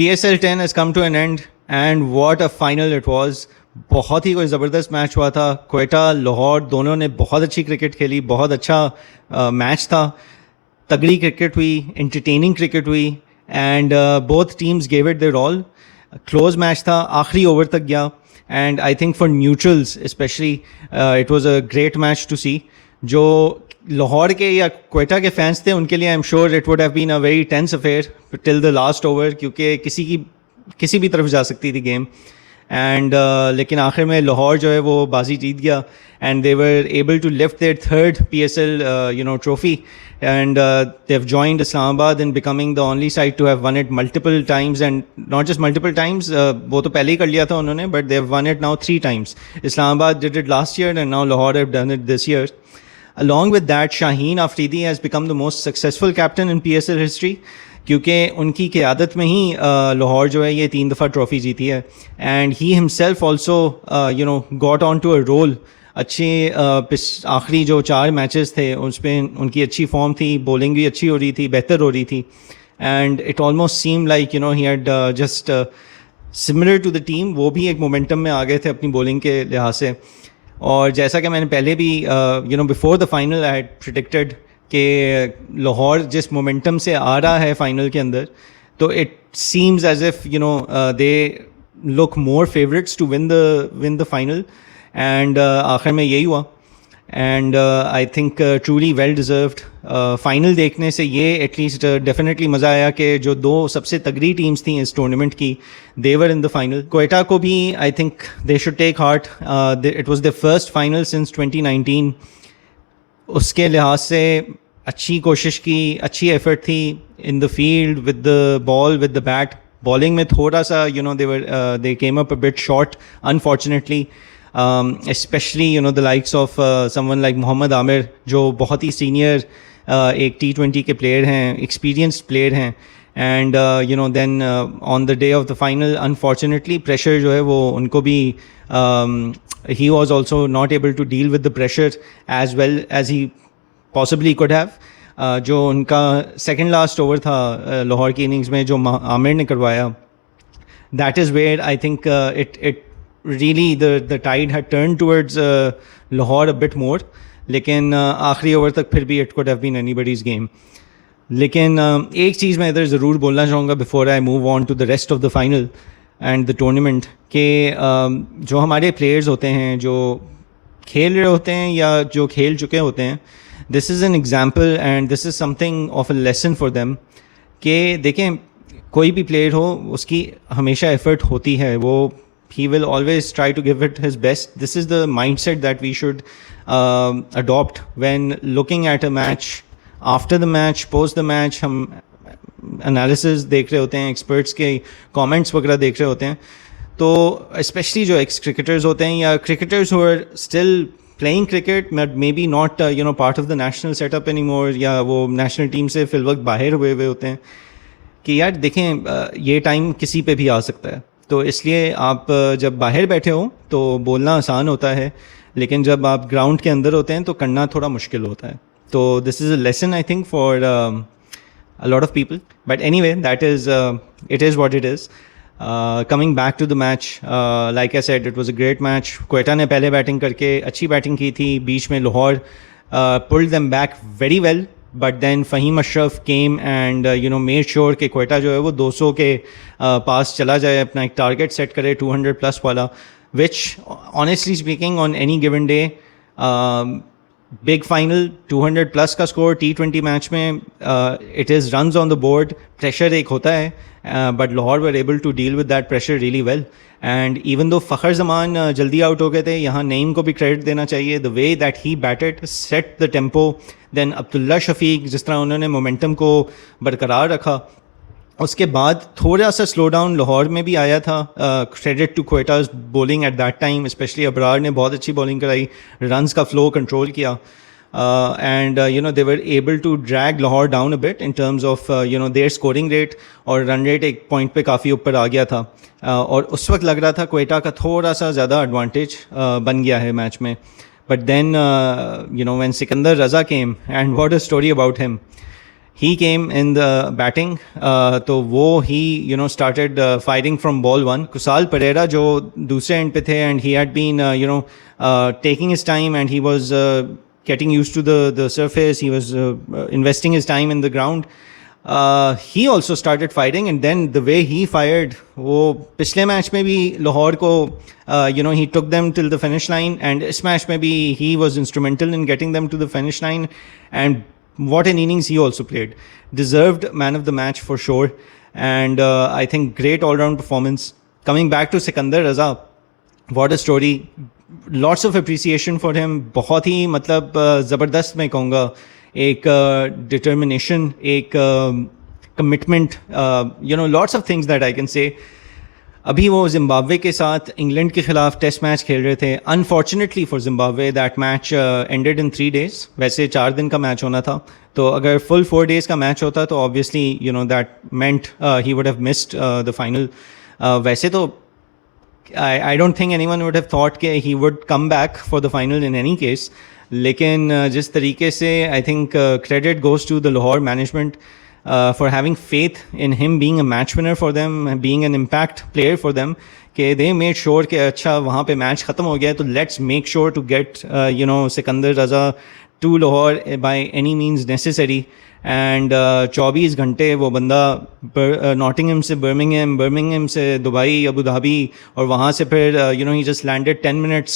PSL 10 has come to an end and what a final it was. बहुत ही कोई ज़बरदस्त match हुआ था. क्वेटा लाहौर दोनों ने बहुत अच्छी क्रिकेट खेली, बहुत अच्छा मैच था. तगड़ी क्रिकेट हुई, एंटरटेनिंग क्रिकेट हुई and both teams gave it their all. Close match था, आखिरी ओवर तक गया and I think for neutrals specially it was a great match to see. जो लाहौर के या क्वेटा के फैंस थे उनके लिए I am sure it would have been a very tense affair till the last over, क्योंकि किसी भी तरफ जा सकती थी गेम. एंड लेकिन आखिर में लाहौर जो है वो बाजी जीत गया and they were able to lift their third PSL trophy and they've joined Islamabad in becoming the only side to have won it multiple times, and not just multiple times, वो तो पहले ही कर लिया था उन्होंने, but they've won it now 3 times. Islamabad did it last year and now Lahore have done it this year. Along with that, Shaheen Afridi has become the most successful captain in PSL history, क्योंकि उनकी क़यादत में ही लाहौर जो है ये 3 दफ़ा trophy जीती है. And he himself also got on to a roll. अच्छे आखिरी जो 4 मैचेस थे उसमें उनकी अच्छी फॉर्म थी, बॉलिंग भी अच्छी हो रही थी, बेहतर हो रही थी. And it almost seem like he had just similar to the team. वो भी एक मोमेंटम में आ गए थे अपनी बॉलिंग के लिहाज से. और जैसा कि मैंने पहले भी before the final I had predicted कि लाहौर जिस मोमेंटम से आ रहा है फाइनल के अंदर, तो it seems as if they look more favourites to win the final. And आखिर में यही हुआ and I think truly well deserved. Final देखने से ये एटलीस्ट डेफिनेटली मज़ा आया कि जो 2 सबसे तगड़ी टीम्स थी इस टूर्नामेंट की, they were in the final. Quetta को भी I think they should take heart. It was the first final since 2019. उसके लिहाज से अच्छी कोशिश की, अच्छी एफर्ट थी in the field with the ball, with the bat. Bowling में थोड़ा सा they came up a bit short unfortunately. Especially the likes of someone like Mohammad Amir, जो बहुत ही सीनियर एक T20 के प्लेयर हैं, एक्सपीरियंस्ड प्लेयर हैं. And then on the day of the final unfortunately pressure जो है वो उनको भी he was also not able to deal with the pressure as well as he possibly could have. जो उनका सेकेंड लास्ट ओवर था लाहौर की इनिंग्स में जो आमिर ने करवाया, that is where I think it really the tide had turned towards Lahore a bit more. लेकिन आखिरी ओवर तक फिर भी it could have been anybody's game. लेकिन एक चीज़ मैं इधर ज़रूर बोलना चाहूँगा before I move on to the rest of the final and the tournament, कि जो हमारे players होते हैं, जो खेल रहे होते हैं या जो खेल चुके होते हैं, this is an example and this is something of a lesson for them. कि देखें, कोई भी player हो उसकी हमेशा effort होती है, वो he will always try to give it his best. This is the mindset that we should adopt when looking at a match. After the match, post the match, हम analysis देख रहे होते हैं, experts के comments वगैरह देख रहे होते हैं. तो especially जो ex-cricketers होते हैं या cricketers who are still playing cricket but maybe not part of the national setup anymore, या वो national team से फिलवक्त बाहर हुए होते हैं, कि यार देखें ये टाइम किसी पे भी आ सकता है. तो इसलिए आप जब बाहर बैठे हो तो बोलना आसान होता है, लेकिन जब आप ग्राउंड के अंदर होते हैं तो करना थोड़ा मुश्किल होता है. तो this is a lesson I think for a lot of people. But anyway, that is it is what it is. Coming back to the match, like I said, it was a great match. Quetta ने पहले batting करके अच्छी batting की थी, बीच में Lahore pulled them back very well. But then Faheem Ashraf came and made sure कि क्वेटा जो है वो 200 के पास चला जाए, अपना एक टारगेट सेट करे 200 प्लस वाला, which honestly speaking on any given day, big final 200 plus का स्कोर T20 मैच में, it is runs on the board. Pressure एक होता है, but Lahore were able to deal with that pressure really well. And even though Fakhar Zaman जल्दी out हो गए थे, यहाँ नईम को भी क्रेडिट देना चाहिए. The way that he batted, set the tempo. Then Abdullah Shafique, जिस तरह उन्होंने मोमेंटम को बरकरार रखा. उसके बाद थोड़ा सा स्लो डाउन लाहौर में भी आया था. Credit to Quetta's bowling at that time, specially Abrar ने बहुत अच्छी बॉलिंग कराई, रन्स का फ्लो कंट्रोल किया. and they were able to drag Lahore down a bit in terms of their scoring rate, और रन रेट एक पॉइंट पे काफ़ी ऊपर आ गया था. और उस वक्त लग रहा था क्वेटा का थोड़ा सा ज़्यादा एडवांटेज बन गया है मैच में. But then when Sikandar Raza came, and what a story about him. he came in the batting, तो वो he started fighting from ball one. Kusal Pereira जो दूसरे end पे थे, and he had been taking his time, and he was getting used to the surface. He was investing his time in the ground. He also started fighting, and then the way he fired, वो पिछले match में भी लाहौर को he took them till the finish line, and इस match में भी he was instrumental in getting them to the finish line. And what an innings he also played. Deserved man of the match for sure. And I think great all-round performance. Coming back to Sikandar Raza, what a story. Lots of appreciation for him. बहुत ही मतलब ज़बरदस्त मैं कहूँगा. एक determination, एक commitment, lots of things that I can say. अभी वो Zimbabwe के साथ इंग्लैंड के खिलाफ टेस्ट मैच खेल रहे थे. Unfortunately for Zimbabwe that match ended in 3 days. वैसे 4 दिन का मैच होना था, तो अगर फुल 4 days का मैच होता तो obviously that meant he would have missed the final. वैसे तो I don't think anyone would have thought कि he would come back for the final in any case. लेकिन जिस तरीके से I think credit goes to the Lahore management for having faith in him being a match winner for them, being an impact player for them, कि they made sure कि अच्छा वहाँ पे match ख़त्म हो गया तो let's make sure to get Sikandar Raza to Lahore by any means necessary. And 24 घंटे वो बंदा नॉटिंगहम से बर्मिंघम से दुबई, अबू धाबी, और वहाँ से फिर ही just landed 10 minutes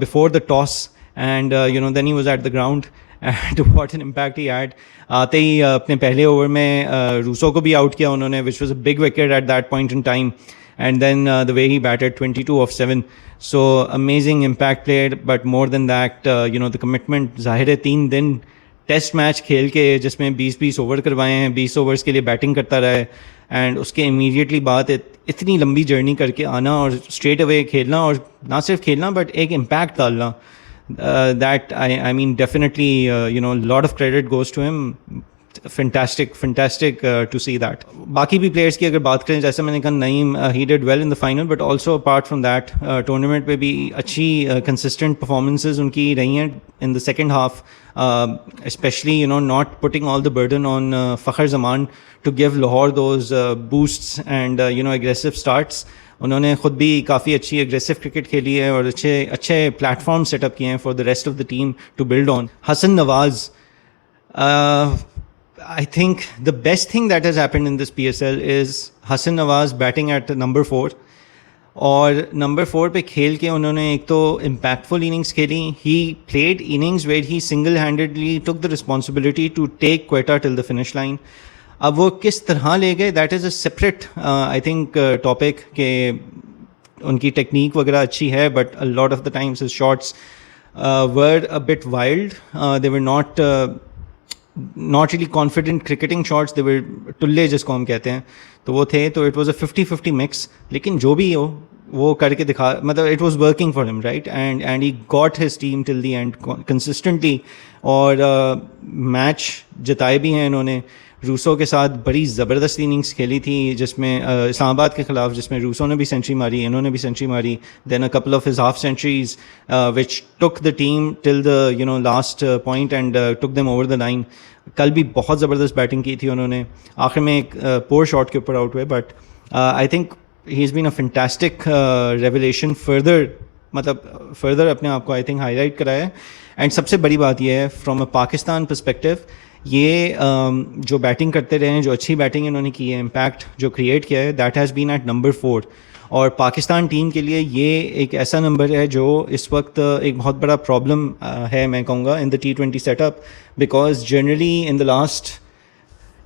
before the toss, and then he was at the ground, and what an impact he had. आते ही अपने पहले ओवर में रूसो को भी आउट किया उन्होंने, which was a big wicket at that point in time, and then the way he batted 22 of 7. So amazing impact player, but more than that the commitment. ज़ाहिर है 3 दिन टेस्ट मैच खेल के जिसमें 20-20 ओवर करवाए हैं, 20 ओवर्स के लिए बैटिंग करता रहा है, एंड उसके इमीडिएटली बाद इतनी लंबी जर्नी करके आना और स्ट्रेट अवे खेलना, और ना सिर्फ खेलना बट एक इम्पैक्ट डालना, that I mean definitely lot of credit goes to him. Fantastic to see that. बाकी भी प्लेयर्स की अगर बात करें, जैसे मैंने कहा Naeem he did well in the final, but also apart from that tournament पे भी अच्छी कंसिस्टेंट परफॉर्मेंसेज उनकी रही हैं in the second half, especially not putting all the burden on Fakhar Zaman to give Lahore those boosts and aggressive starts. उन्होंने ख़ुद भी काफ़ी अच्छी एग्रेसिव क्रिकेट खेली है और अच्छे प्लेटफॉर्म सेटअप किए हैं for the rest of the team to build on. Hasan Nawaz, I think the best thing that has happened in this PSL is Hassan Nawaz batting at number 4. और नंबर 4 पे खेल के उन्होंने एक तो इम्पैक्टफुल इनिंग्स खेली. He played innings where he single handedly took the responsibility to take Quetta till the finish line. अब वो किस तरह ले गए, that is a separate I think topic, के उनकी टेक्निक वगैरह अच्छी है, but a lot of the times his shots were a bit wild. They were not really confident cricketing shots, they were टुल्ले जिसको हम कहते हैं, तो वो थे. तो इट वाज अ 50-50 मिक्स, लेकिन जो भी हो वो करके दिखा, मतलब it was working for him, right, and he got his team till the end consistently. और मैच जिताए भी हैं इन्होंने. रूसो के साथ बड़ी ज़बरदस्त इनिंग्स खेली थी, जिसमें इस्लामाबाद के ख़िलाफ़, जिसमें रूसो ने भी सेंचुरी मारी, इन्होंने भी सेंचुरी मारी. Then a couple of his half centuries which took the team till the last point and took them over the line. कल भी बहुत ज़बरदस्त बैटिंग की थी उन्होंने. आखिर में एक पोर शॉट के ऊपर आउट हुए, but I think he is been a fantastic revelation. Further अपने आप को आई थिंक हाईलाइट कराया है. एंड सबसे बड़ी बात यह है, फ्रॉम अ पाकिस्तान पर्सपेक्टिव, ये जो बैटिंग करते रहे हैं, जो अच्छी बैटिंग इन्होंने की है, इम्पैक्ट जो क्रिएट किया है, that has been at number 4. और पाकिस्तान टीम के लिए ये एक ऐसा नंबर है जो इस वक्त एक बहुत बड़ा प्रॉब्लम है, मैं कहूँगा, in the T20 setup, because generally in the last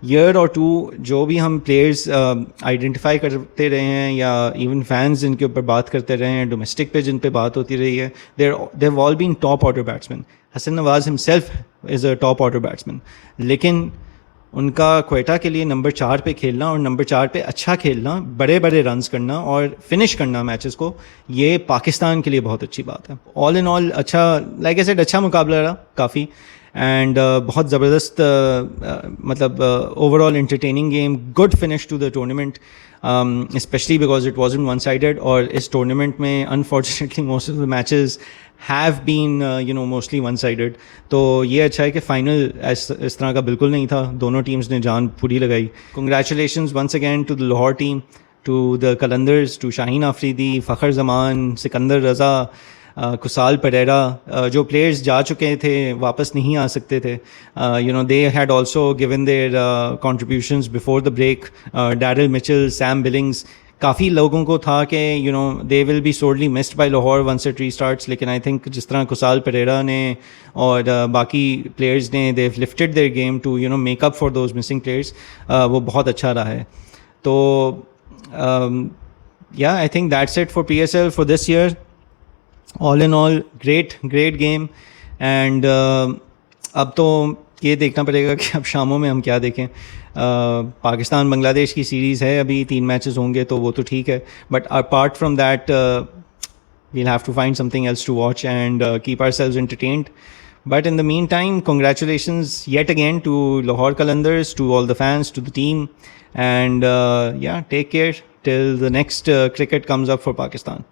year और 2 जो भी हम प्लेयर्स आइडेंटिफाई करते रहे हैं, या इवन फैंस जिनके ऊपर बात करते रहे हैं, डोमेस्टिक पे जिन पे बात होती रही है, they've all been top order batsman. Hasan Nawaz himself is a top order batsman, लेकिन उनका क्वेटा के लिए नंबर 4 पे खेलना और नंबर 4 पे अच्छा खेलना, बड़े बड़े रन्स करना और फिनिश करना मैचेस को, ये पाकिस्तान के लिए बहुत अच्छी बात है. ऑल इन ऑल अच्छा, लाइक आई सेड, अच्छा मुकाबला रहा काफ़ी. एंड बहुत ज़बरदस्त मतलब overall entertaining game, good finish to the tournament, especially because it wasn't one-sided. और इस tournament में unfortunately most of the matches have been mostly one-sided. तो ये अच्छा है कि फाइनल इस तरह का बिल्कुल नहीं था, दोनों टीम्स ने जान पूरी लगाई. Congratulations once again to the Lahore team, to the Qalandars, to Shaheen Afridi, Fakhar Zaman, Sikandar Raza, Kusal Perera. जो प्लेयर्स जा चुके थे वापस नहीं आ सकते थे, they had also given their contributions before the break. Daryl Mitchell, Sam Billings, काफ़ी लोगों को था कि they will be sorely missed by Lahore once it restarts. लेकिन आई थिंक जिस तरह कुसाल परेरा ने और बाकी प्लेयर्स ने they have lifted their game to make up for those missing players, वो बहुत अच्छा रहा है. तो I think that's it for PSL for this year. All in all, great game. And अब तो ये देखना पड़ेगा कि अब शामों में हम क्या देखें. पाकिस्तान बांग्लादेश की सीरीज़ है, अभी 3 मैचेस होंगे तो वो तो ठीक है. But apart from that we'll have to find something else to watch and keep ourselves entertained. But in the meantime, congratulations yet again to Lahore Qalandars, to all the fans, to the team. And take care till the next cricket comes up for Pakistan.